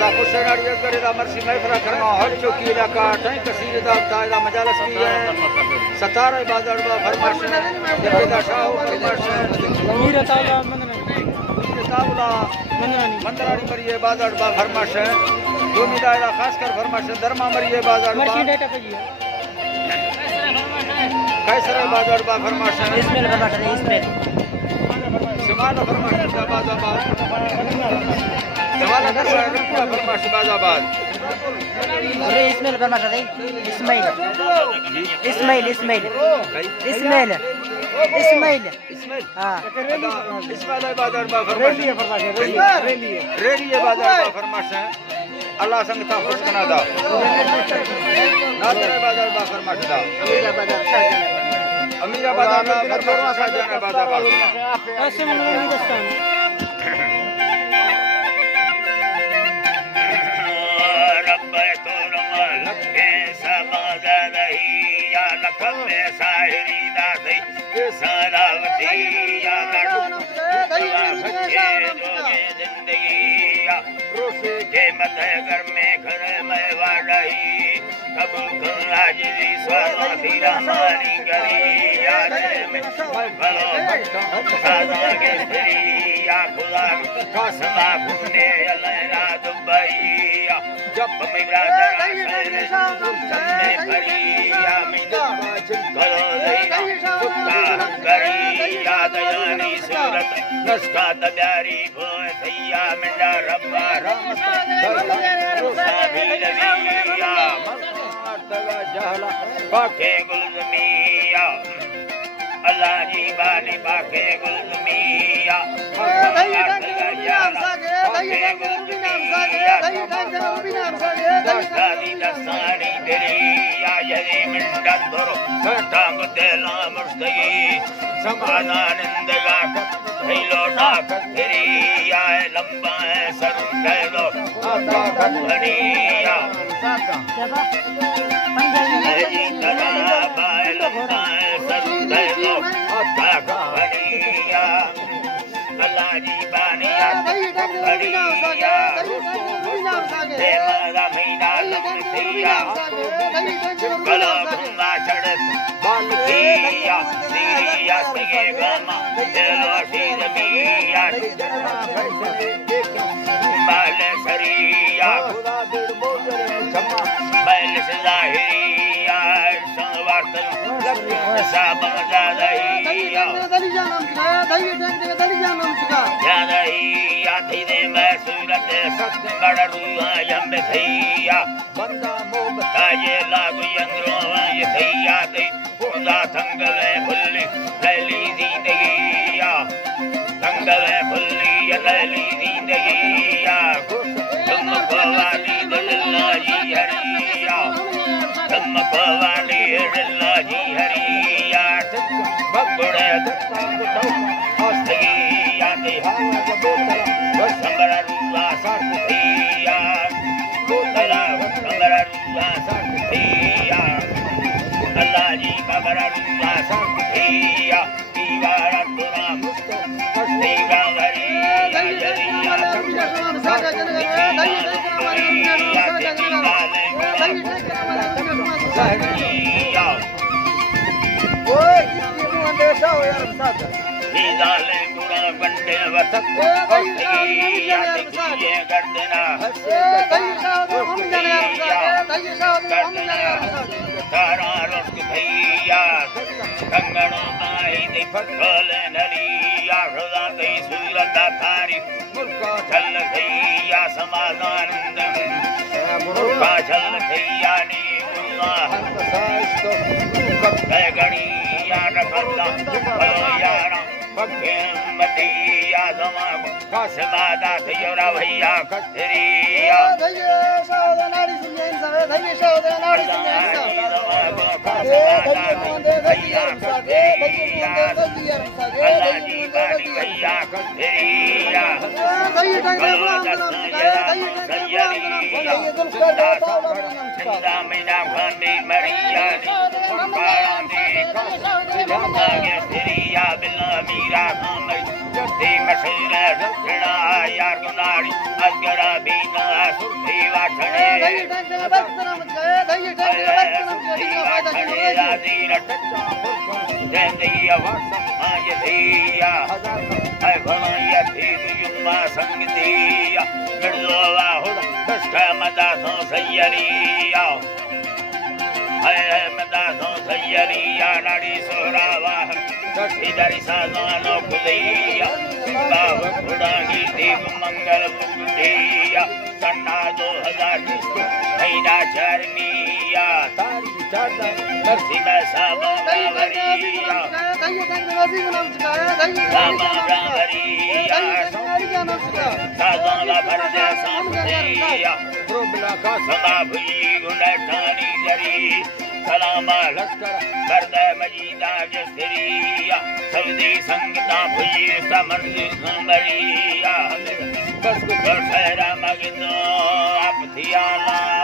अदा कुशनाड़ी करेदा मर्सी महफरा करना हर चौकी इलाका ठई कसीर दा तायदा मजालस की है सतारा बाजार बा फरमाश जबेदा शाह फरमाश मीर ताला मंदरानी मरिए बाजार बा फरमाश दोनी दायरा खासकर फरमाश दरमा मरिए बाजार बा कैसर बाजार बा फरमाश इसमें फरमाश इसमें समान फरमाश का बाजाबाद सवाल कर रहा फरमाश बाजाबाद अरे इसमें फरमाश है इस्माइल इस्माइल इस्माइल इस्माइल इस्माइल इस्माइल हां इस्माइल बाजार बा फरमाश रेली बाजार बा फरमाश अल्लाह संग ता खुश कना दा नादर बाजार बा फरमाश दा अमीरा बाजार बा फरमाश शाहजहां बाजार ऐसे में हिंदुस्तान घर में घर में वाड़ाई कबूल कर हाजिरी स्वामा तेरा सारी गरी याद में भलो सादा के तेरी या खुदा कसमा पुने अल्लाह दुबई जब मेरा में भरी या मैं करो लेना करी याद यानी सूरत नस्का तैयारी भोय भैया मेरा रब्बा पाखे गुलमिया अल्लाह जी बानी पाखे गुलमिया दस्तानी दस्तानी तेरिया यदि मिंडत धरो टांग तेला मुस्तगी समानानंदगा लोटा तेरिया लंबा है सर लो आता कठनिया अल्लाह जी बानिया महीना लखिया गला गंगा चढ़त बालिया सीरिया सगे गमा लोटी रबिया बाल सरिया बैल सजाहिरिया संवर्तन सब मजादहिया जादहिया तेरे मैं सूरत सत बड़रुआ यम थैया बंदा मोबता ये लागु यंगरो ये थैया ते खुदा संगले फुल्ली लैली जिंदगिया संगले फुल्ली लैली जिंदगिया तुम पवाली दिल्ला जी हरिया तुम पवाली दिल्ला जी हरिया बगड़े हस्तगिया ते वसंबरा रुआ साथिया बोतला वसंबरा रुआ साथिया अल्लाह जी बगड़ा रुआ साथिया दीवारा तुरा मुस्त हस्ती गावरी बंडे वसत ये गर्दना तारा रस्क भैया कंगणों माही दे फटल नलिया हृदय दे सूरत थारी मुर्गा चल भैया समाधानंद मुर्गा चल भैया नी अल्लाह सास्तो कब गणिया रखला भलो यारा मतिया जमाम कसबादा योरा भैया कथरिया धैर्य सावधानी सुनिए इंसान धैर्य सावधानी सुनिए भैया कथरिया अल्लाह जी बानी भैया कथरिया मंगल सन्ना 2020 महीना चरनिया बरसी में सामा रावरिया सामा रावरिया साजन का भरजा सामरिया सदा भुई गुंडानी जरी सलामा लश्कर करदा मजीदा जसरिया सवदी संगता भुई समर्द सुमरिया बस को ठहरा मगनो आप थियाला